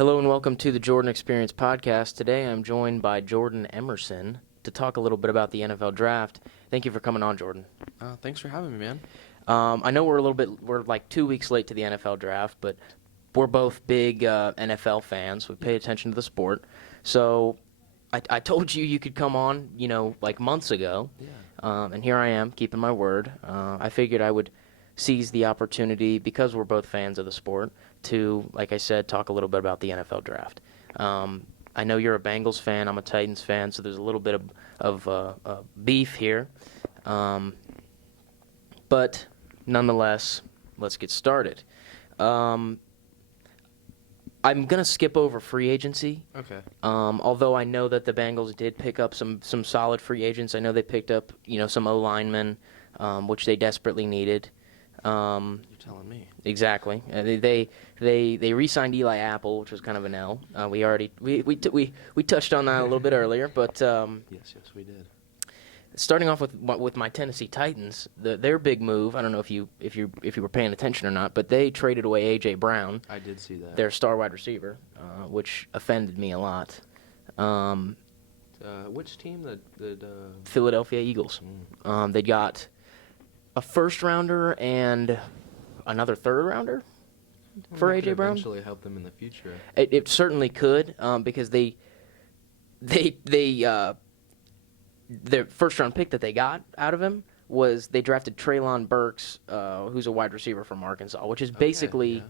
Hello and welcome to the Jordan Experience podcast. Today I'm joined by Jordan Emerson to talk a little bit about the NFL Draft. Thank you for coming on, Jordan. Thanks for having me, man. I know we're like 2 weeks late to the NFL Draft, but we're both big NFL fans. We pay attention to the sport. So I told you could come on, like months ago. Yeah. And here I am, keeping my word. I figured I would seize the opportunity, because we're both fans of the sport, to, like I said, talk a little bit about the NFL Draft. I know you're a Bengals fan. I'm a Titans fan, so there's a little bit of beef here. But nonetheless, let's get started. I'm going to skip over free agency. Okay. Although I know that the Bengals did pick up some solid free agents. I know they picked up, some O-linemen, which they desperately needed. You're telling me. Exactly. They re-signed Eli Apple, which was kind of an L. We touched on that a little bit earlier, but Yes, we did. starting off with my Tennessee Titans, their big move. I don't know if you were paying attention or not, but they traded away A.J. Brown. I did see that. Their star wide receiver, which offended me a lot. Which team? The Philadelphia Eagles. They got a first-rounder and another third-rounder for A.J. Brown. Eventually help them in the future. It certainly could, because their first-round pick that they got out of him was they drafted Treylon Burks, who's a wide receiver from Arkansas, which is basically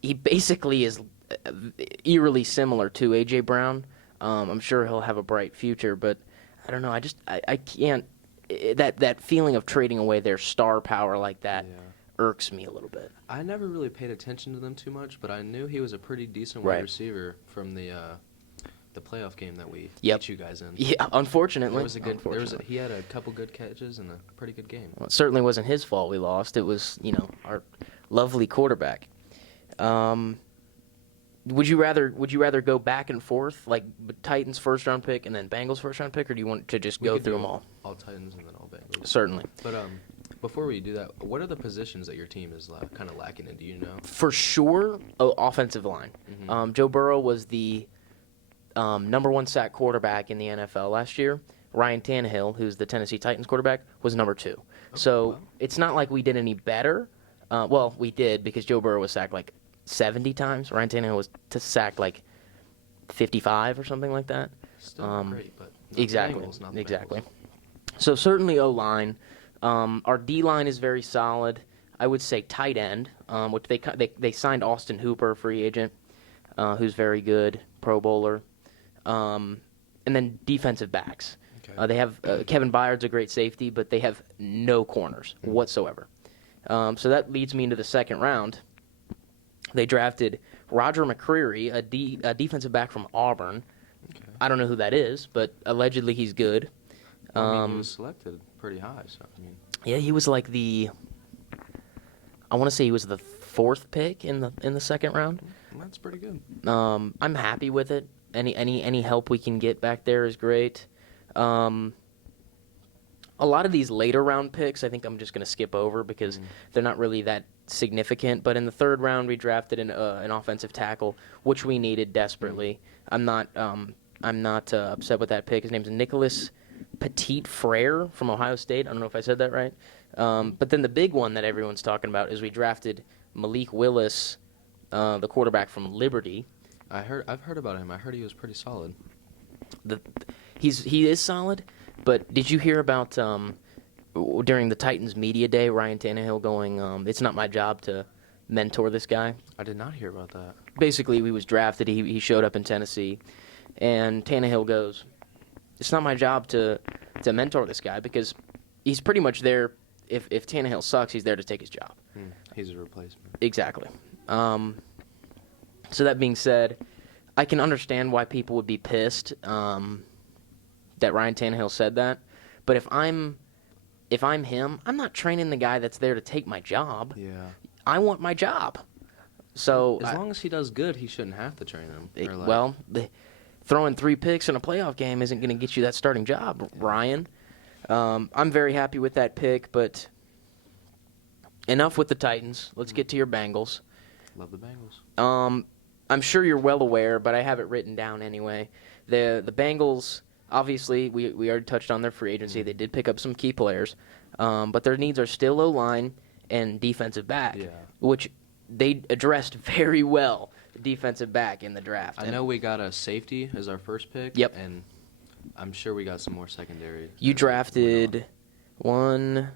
he basically is eerily similar to A.J. Brown. I'm sure he'll have a bright future, but I don't know. I can't. That feeling of trading away their star power like that irks me a little bit. I never really paid attention to them too much, but I knew he was a pretty decent wide receiver from the playoff game that we beat you guys in. Yeah, unfortunately. It was a good. He had a couple good catches and a pretty good game. Well, it certainly wasn't his fault we lost. It was, our lovely quarterback. Would you rather go back and forth, like Titans first round pick and then Bengals first round pick, or do you want to just go through them all? All Titans and then all Bengals. Certainly. But before we do that, what are the positions that your team is kind of lacking in? Do you know? For sure, offensive line. Mm-hmm. Joe Burrow was the number one sack quarterback in the NFL last year. Ryan Tannehill, who's the Tennessee Titans quarterback, was number 2. Okay, so it's not like we did any better. Well, we did, because Joe Burrow was sacked like 70 times. Ryan Tannehill was sacked like 55 or something like that. Still not great, but exactly. Bengals. So certainly O-line. Our D-line is very solid. I would say tight end, which they signed Austin Hooper, free agent, who's very good, Pro Bowler. And then defensive backs. Okay. They have Kevin Byard's a great safety, but they have no corners whatsoever. So that leads me into the second round. They drafted Roger McCreary, a defensive back from Auburn. Okay. I don't know who that is, but allegedly he's good. He was selected pretty high, so Yeah, he was like I want to say he was the 4th pick in the second round. That's pretty good. I'm happy with it. Any help we can get back there is great. A lot of these later round picks, I think I'm just going to skip over because they're not really that significant. But in the 3rd round, we drafted an offensive tackle, which we needed desperately. I'm not upset with that pick. His name's Nicholas Petit Frere from Ohio State. I don't know if I said that right. But then the big one that everyone's talking about is we drafted Malik Willis, the quarterback from Liberty. I've heard about him. I heard he was pretty solid. He is solid, but did you hear about during the Titans media day, Ryan Tannehill going, "It's not my job to mentor this guy"? I did not hear about that. Basically, he was drafted. He showed up in Tennessee, and Tannehill goes, "It's not my job to mentor this guy because he's pretty much there. If Tannehill sucks, he's there to take his job." He's a replacement. Exactly. So that being said, I can understand why people would be pissed that Ryan Tannehill said that. But if I'm him, I'm not training the guy that's there to take my job. Yeah. I want my job. So as long as he does good, he shouldn't have to train him. Throwing 3 picks in a playoff game isn't going to get you that starting job, Ryan. I'm very happy with that pick, but enough with the Titans. Let's get to your Bengals. Love the Bengals. I'm sure you're well aware, but I have it written down anyway. The Bengals, obviously, we already touched on their free agency. They did pick up some key players, but their needs are still O-line and defensive back, which they addressed very well, defensive back in the draft. I know we got a safety as our first pick. Yep. And I'm sure we got some more secondary. You drafted one...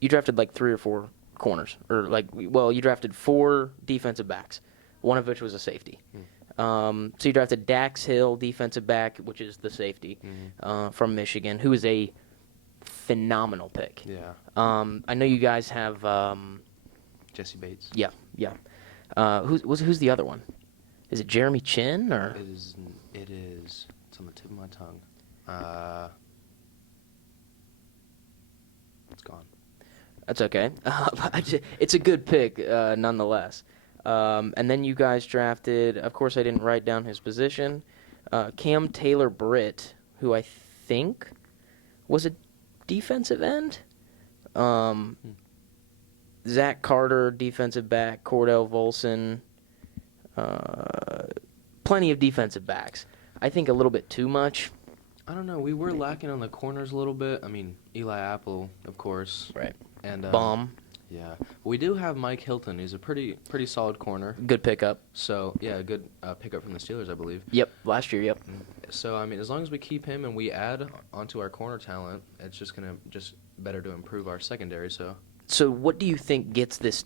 You drafted like 3 or 4 corners, you drafted 4 defensive backs, one of which was a safety. So you drafted Dax Hill, defensive back, which is the safety from Michigan, who is a phenomenal pick. Yeah. I know you guys have Jesse Bates. Yeah. Who's the other one? Is it Jeremy Chin or? It is. It's on the tip of my tongue. It's gone. That's okay. It's a good pick, nonetheless. And then you guys drafted, of course I didn't write down his position, Cam Taylor-Britt, who I think was a defensive end. Zach Carter, defensive back, Cordell Volson, plenty of defensive backs. I think a little bit too much. I don't know. We were lacking on the corners a little bit. I mean, Eli Apple, of course. Right. And Bomb. Yeah. We do have Mike Hilton. He's a pretty solid corner. Good pickup. So, yeah, a good pickup from the Steelers, I believe. Yep, last year, yep. So, I mean, as long as we keep him and we add onto our corner talent, it's just going to better to improve our secondary, so. So what do you think gets this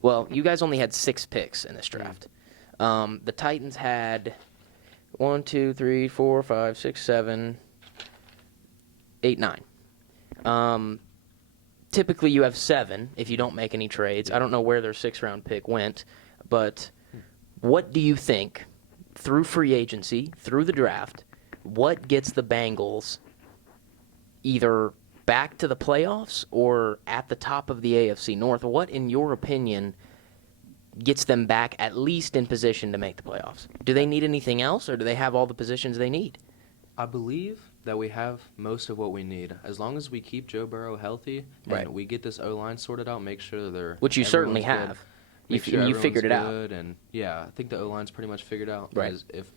well, you guys only had 6 picks in this draft. The Titans had 1, 2, 3, 4, 5, 6, 7, 8, 9. Typically, you have 7 if you don't make any trades. I don't know where their 6th-round pick went, but what do you think, through free agency, through the draft, what gets the Bengals either back to the playoffs or at the top of the AFC North? What, in your opinion, gets them back at least in position to make the playoffs? Do they need anything else, or do they have all the positions they need? I believe that we have most of what we need. As long as we keep Joe Burrow healthy and we get this O-line sorted out, make sure they're... Which you certainly have. You figured it out. And, yeah, I think the O-line's pretty much figured out. Right.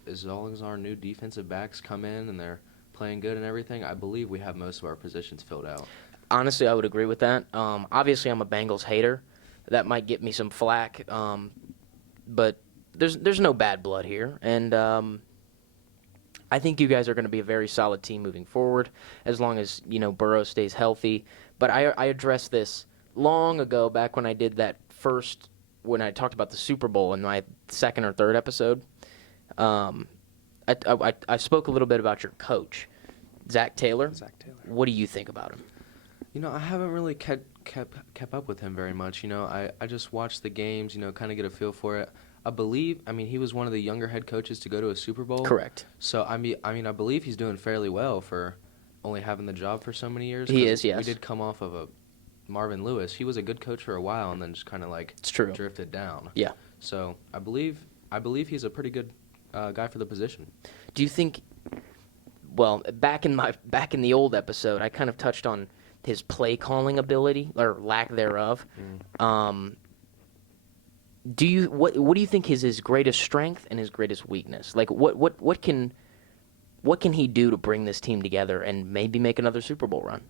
As long as our new defensive backs come in and they're playing good and everything, I believe we have most of our positions filled out. Honestly, I would agree with that. Obviously, I'm a Bengals hater. That might get me some flack. But there's no bad blood here. And... I think you guys are going to be a very solid team moving forward as long as, Burrow stays healthy. But I addressed this long ago, back when I did that when I talked about the Super Bowl in my 2nd or 3rd episode. I spoke a little bit about your coach, Zach Taylor. What do you think about him? I haven't really kept up with him very much. I just watch the games, kind of get a feel for it. I mean, he was one of the younger head coaches to go to a Super Bowl. Correct. So, I believe he's doing fairly well for only having the job for so many years. He is, yes. We did come off of a Marvin Lewis. He was a good coach for a while and then just kind of drifted down. Yeah. So, I believe he's a pretty good guy for the position. Do you think, well, back in the old episode, I kind of touched on his play calling ability or lack thereof. What do you think is his greatest strength and his greatest weakness? Like what can he do to bring this team together and maybe make another Super Bowl run?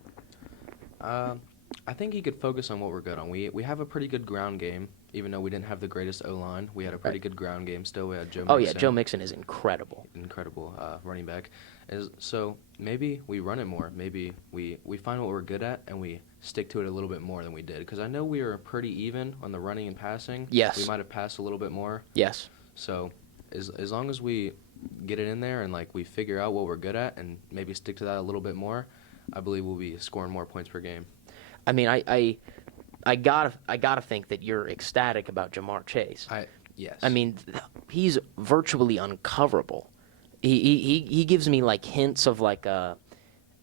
I think he could focus on what we're good on. We have a pretty good ground game, even though we didn't have the greatest O-line. We had a pretty good ground game still. We had Joe Mixon. Oh yeah, Joe Mixon is incredible. Incredible running back. So maybe we run it more. Maybe we find what we're good at and we stick to it a little bit more than we did. Because I know we were pretty even on the running and passing. Yes. We might have passed a little bit more. Yes. So as long as we get it in there and we figure out what we're good at and maybe stick to that a little bit more, I believe we'll be scoring more points per game. I mean, I gotta think that you're ecstatic about Jamar Chase. Yes. I mean, he's virtually uncoverable. He gives me hints of a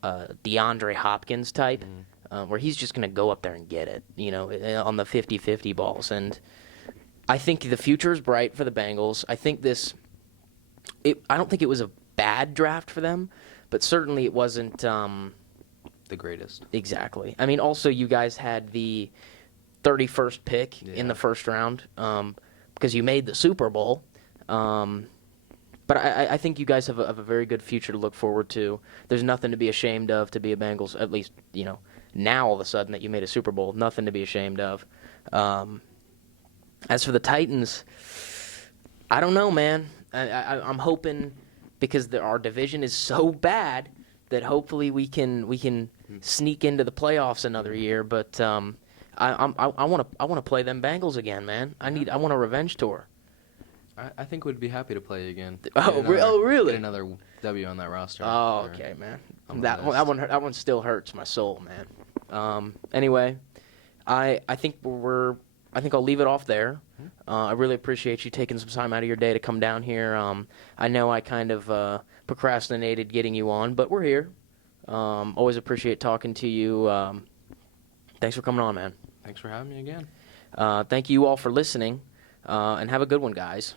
DeAndre Hopkins type, where he's just gonna go up there and get it, on the 50-50 balls. And I think the future is bright for the Bengals. I think I don't think it was a bad draft for them, but certainly it wasn't the greatest. Exactly. I mean, also you guys had the 31st pick in the first round because you made the Super Bowl. But I think you guys have a very good future to look forward to. There's nothing to be ashamed of to be a Bengals, at least, now all of a sudden that you made a Super Bowl, nothing to be ashamed of. As for the Titans, I don't know, man. I'm hoping because our division is so bad that hopefully we can sneak into the playoffs another year. But I want to play them Bengals again, man. I want a revenge tour. I think we'd be happy to play again. Really? Get another W on that roster. Oh, okay, man. That one still hurts my soul, man. Anyway, I think I'll leave it off there. I really appreciate you taking some time out of your day to come down here. I know I kind of procrastinated getting you on, but we're here. Always appreciate talking to you. Thanks for coming on, man. Thanks for having me again. Thank you all for listening, and have a good one, guys.